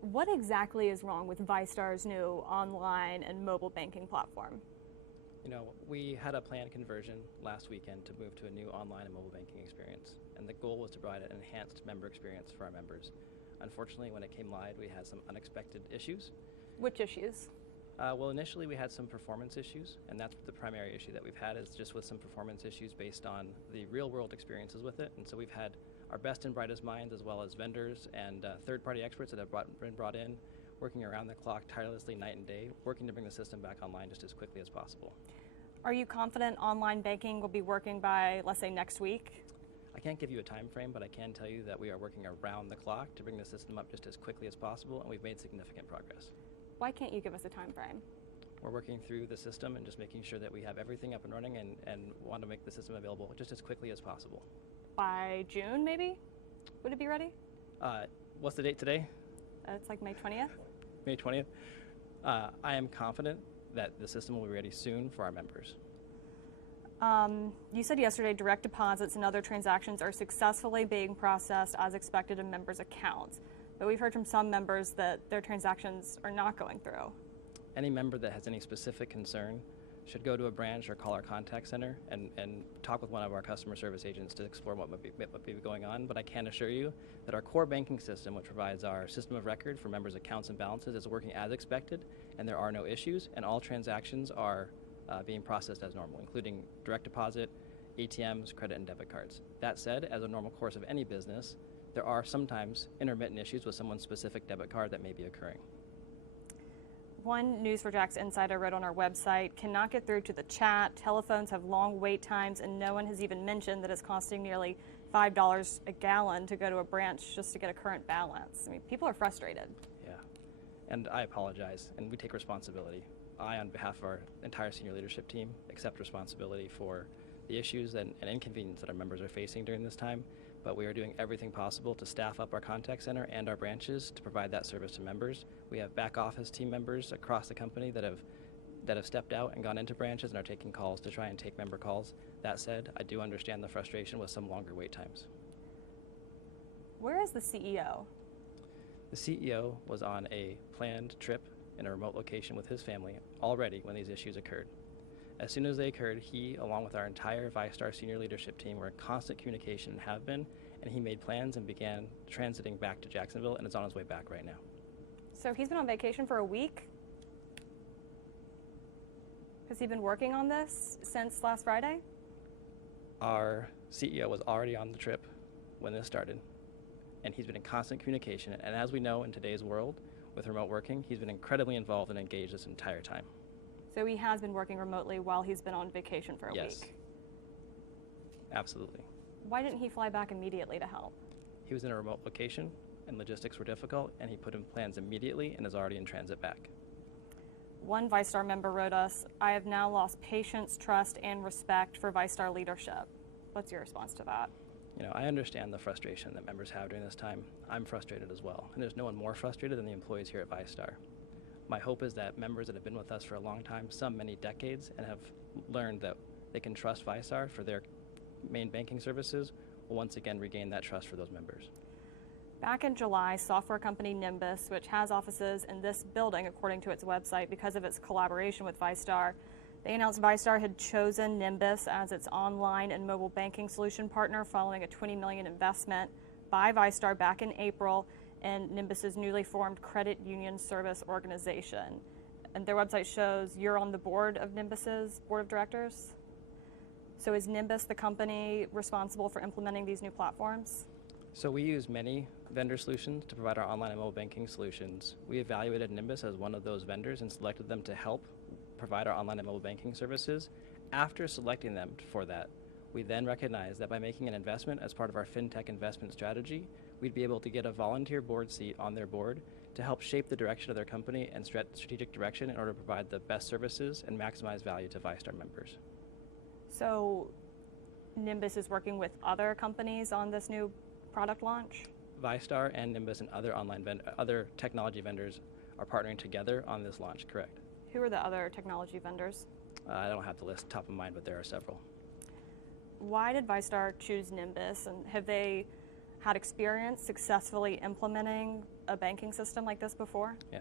What exactly is wrong with VyStar's new online and mobile banking platform? We had a planned conversion last weekend to move to a new online and mobile banking experience, and the goal was to provide an enhanced member experience for our members. Unfortunately, when it came live, we had some unexpected issues. Which issues? Well, initially we had some performance issues, and that's the primary issue that we've had is just with some performance issues based on the real-world experiences with it. And so we've had our best and brightest minds, as well as vendors and third-party experts that have been brought in, working around the clock tirelessly night and day, working to bring the system back online just as quickly as possible. Are you confident online banking will be working by, let's say, next week? I can't give you a time frame, but I can tell you that we are working around the clock to bring the system up just as quickly as possible, and we've made significant progress. Why can't you give us a time frame? We're working through the system and just making sure that we have everything up and running and want to make the system available just as quickly as possible. By June, maybe? Would it be ready? What's the date today? It's like May 20th? May 20th. I am confident that the system will be ready soon for our members. You said yesterday direct deposits and other transactions are successfully being processed as expected in members' accounts. But we've heard from some members that their transactions are not going through. Any member that has any specific concern should go to a branch or call our contact center and talk with one of our customer service agents to explore what might be going on. But I can assure you that our core banking system, which provides our system of record for members' accounts and balances, is working as expected, and there are no issues, and all transactions are being processed as normal, including direct deposit, ATMs, credit and debit cards. That said, as a normal course of any business, there are sometimes intermittent issues with someone's specific debit card that may be occurring. One News4Jax insider wrote on our website, cannot get through to the chat, telephones have long wait times, and no one has even mentioned that it's costing nearly $5 a gallon to go to a branch just to get a current balance. I mean, people are frustrated. Yeah, and I apologize, and we take responsibility. I, on behalf of our entire senior leadership team, accept responsibility for the issues and inconvenience that our members are facing during this time, but we are doing everything possible to staff up our contact center and our branches to provide that service to members. We have back office team members across the company that have stepped out and gone into branches and are taking calls to try and take member calls. That said, I do understand the frustration with some longer wait times. Where is the CEO? The CEO was on a planned trip in a remote location with his family already when these issues occurred. As soon as they occurred, he, along with our entire VyStar senior leadership team, were in constant communication and have been, and he made plans and began transiting back to Jacksonville and is on his way back right now. So he's been on vacation for a week? Has he been working on this since last Friday? Our CEO was already on the trip when this started, and he's been in constant communication. And as we know in today's world, with remote working, he's been incredibly involved and engaged this entire time. So he has been working remotely while he's been on vacation for a Yes. week? Absolutely. Why didn't he fly back immediately to help? He was in a remote location, and logistics were difficult, and he put in plans immediately and is already in transit back. One VyStar member wrote us, I have now lost patience, trust, and respect for VyStar leadership. What's your response to that? I understand the frustration that members have during this time. I'm frustrated as well, and there's no one more frustrated than the employees here at VyStar. My hope is that members that have been with us for a long time, some many decades, and have learned that they can trust VyStar for their main banking services, will once again regain that trust for those members. Back in July, software company Nimbus, which has offices in this building according to its website because of its collaboration with VyStar, they announced VyStar had chosen Nimbus as its online and mobile banking solution partner following a $20 million investment by VyStar back in April in Nimbus's newly formed credit union service organization. And their website shows you're on the board of Nimbus's board of directors. So is Nimbus the company responsible for implementing these new platforms? So we use many vendor solutions to provide our online and mobile banking solutions. We evaluated Nimbus as one of those vendors and selected them to help provide our online and mobile banking services. After selecting them for that, we then recognized that by making an investment as part of our fintech investment strategy, we'd be able to get a volunteer board seat on their board to help shape the direction of their company and strategic direction in order to provide the best services and maximize value to VyStar members. So Nimbus is working with other companies on this new product launch? VyStar and Nimbus and other technology vendors are partnering together on this launch, correct? Who are the other technology vendors? I don't have the list top of mind, but there are several. Why did VyStar choose Nimbus, and have they had experience successfully implementing a banking system like this before? Yeah.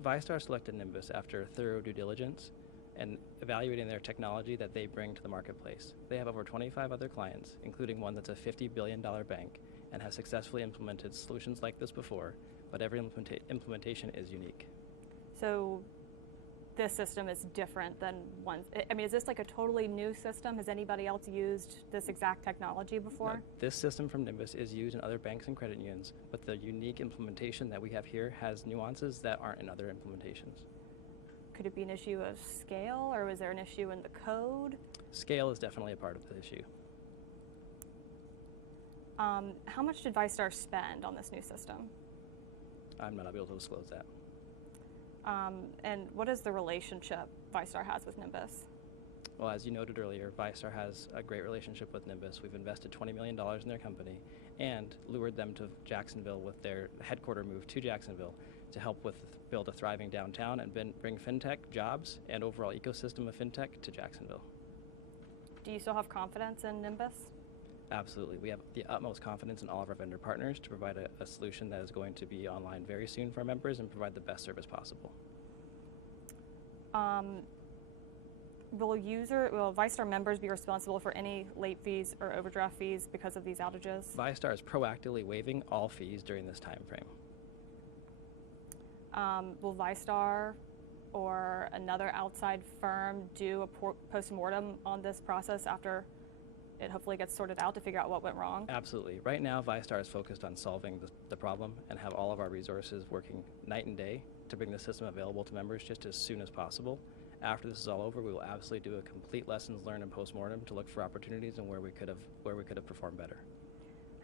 VyStar selected Nimbus after thorough due diligence and evaluating their technology that they bring to the marketplace. They have over 25 other clients, including one that's a $50 billion bank, and has successfully implemented solutions like this before, but every implementation is unique. So this system is different than one. I mean, is this like a totally new system? Has anybody else used this exact technology before? No, this system from Nimbus is used in other banks and credit unions, but the unique implementation that we have here has nuances that aren't in other implementations. Could it be an issue of scale, or was there an issue in the code? Scale is definitely a part of the issue. How much did VyStar spend on this new system? I'm not able to disclose that. And what is the relationship VyStar has with Nimbus? Well, as you noted earlier, VyStar has a great relationship with Nimbus. We've invested $20 million in their company and lured them to Jacksonville with their headquarter move to Jacksonville to help with build a thriving downtown and bring fintech jobs and overall ecosystem of fintech to Jacksonville. Do you still have confidence in Nimbus? Absolutely. We have the utmost confidence in all of our vendor partners to provide a solution that is going to be online very soon for our members and provide the best service possible. Will VyStar members be responsible for any late fees or overdraft fees because of these outages? VyStar is proactively waiving all fees during this time frame. Will VyStar or another outside firm do a post-mortem on this process after it hopefully gets sorted out to figure out what went wrong? Absolutely. Right now, VyStar is focused on solving the problem and have all of our resources working night and day to bring the system available to members just as soon as possible. After this is all over, we will absolutely do a complete lessons learned and post-mortem to look for opportunities and where we could have performed better.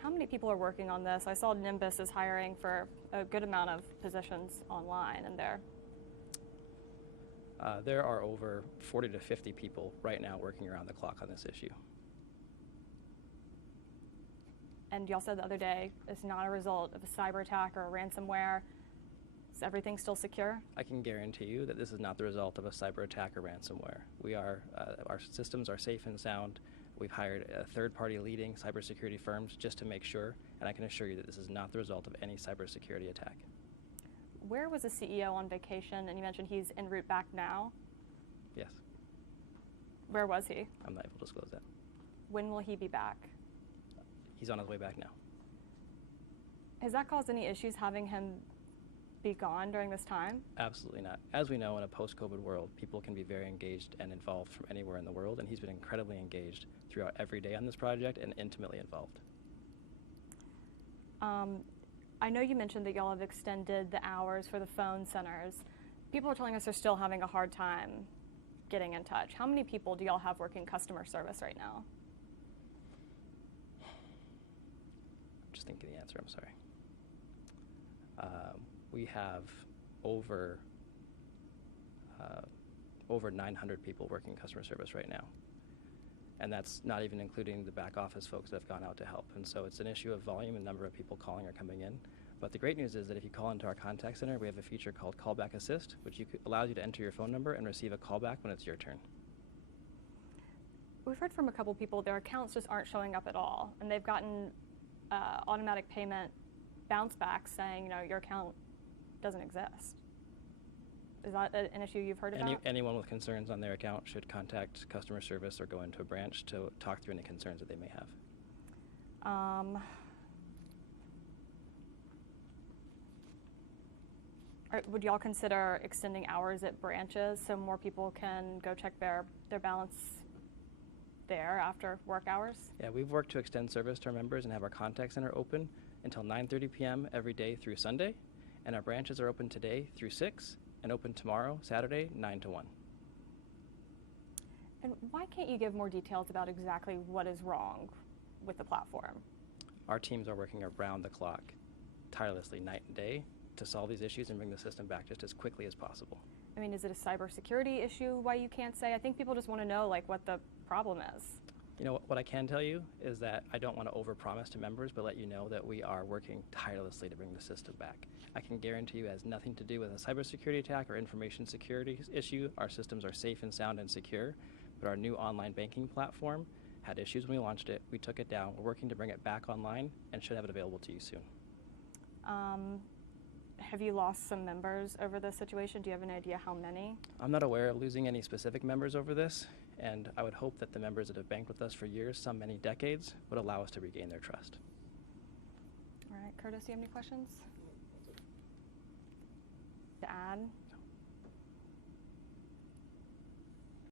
How many people are working on this? I saw Nimbus is hiring for a good amount of positions online and there. There are over 40 to 50 people right now working around the clock on this issue. And y'all said the other day it's not a result of a cyber attack or a ransomware. Is everything still secure? I can guarantee you that this is not the result of a cyber attack or ransomware. Our systems are safe and sound. We've hired third-party leading cybersecurity firms just to make sure, and I can assure you that this is not the result of any cybersecurity attack. Where was the CEO on vacation? And you mentioned he's en route back now. Yes. Where was he? I'm not able to disclose that. When will he be back? He's on his way back now. Has that caused any issues having him be gone during this time? Absolutely not. As we know, in a post-COVID world, people can be very engaged and involved from anywhere in the world, and he's been incredibly engaged throughout every day on this project and intimately involved. I know you mentioned that y'all have extended the hours for the phone centers. People are telling us they're still having a hard time getting in touch. How many people do y'all have working customer service right now? Just thinking the answer, I'm sorry. We have over 900 people working customer service right now. And that's not even including the back office folks that have gone out to help. And so it's an issue of volume and number of people calling or coming in. But the great news is that if you call into our contact center, we have a feature called Callback Assist, which allows you to enter your phone number and receive a callback when it's your turn. We've heard from a couple people their accounts just aren't showing up at all, and they've gotten automatic payment bounce back saying, your account doesn't exist. Is that an issue you've heard about? Anyone with concerns on their account should contact customer service or go into a branch to talk through any concerns that they may have. Would y'all consider extending hours at branches so more people can go check their balance there after work hours? Yeah, we've worked to extend service to our members and have our contact center open until 9:30 p.m. every day through Sunday, and our branches are open today through 6 and open tomorrow, Saturday, 9 to 1. And why can't you give more details about exactly what is wrong with the platform? Our teams are working around the clock, tirelessly, night and day, to solve these issues and bring the system back just as quickly as possible. I mean, is it a cybersecurity issue why you can't say? I think people just want to know what the problem is. You know, what I can tell you is that I don't want to overpromise to members, but let you know that we are working tirelessly to bring the system back. I can guarantee you it has nothing to do with a cybersecurity attack or information security issue. Our systems are safe and sound and secure, but our new online banking platform had issues when we launched it. We took it down. We're working to bring it back online and should have it available to you soon. Have you lost some members over this situation? Do you have an idea how many? I'm not aware of losing any specific members over this, and I would hope that the members that have banked with us for years, some many decades, would allow us to regain their trust. All right, Curtis, do you have any questions? To add?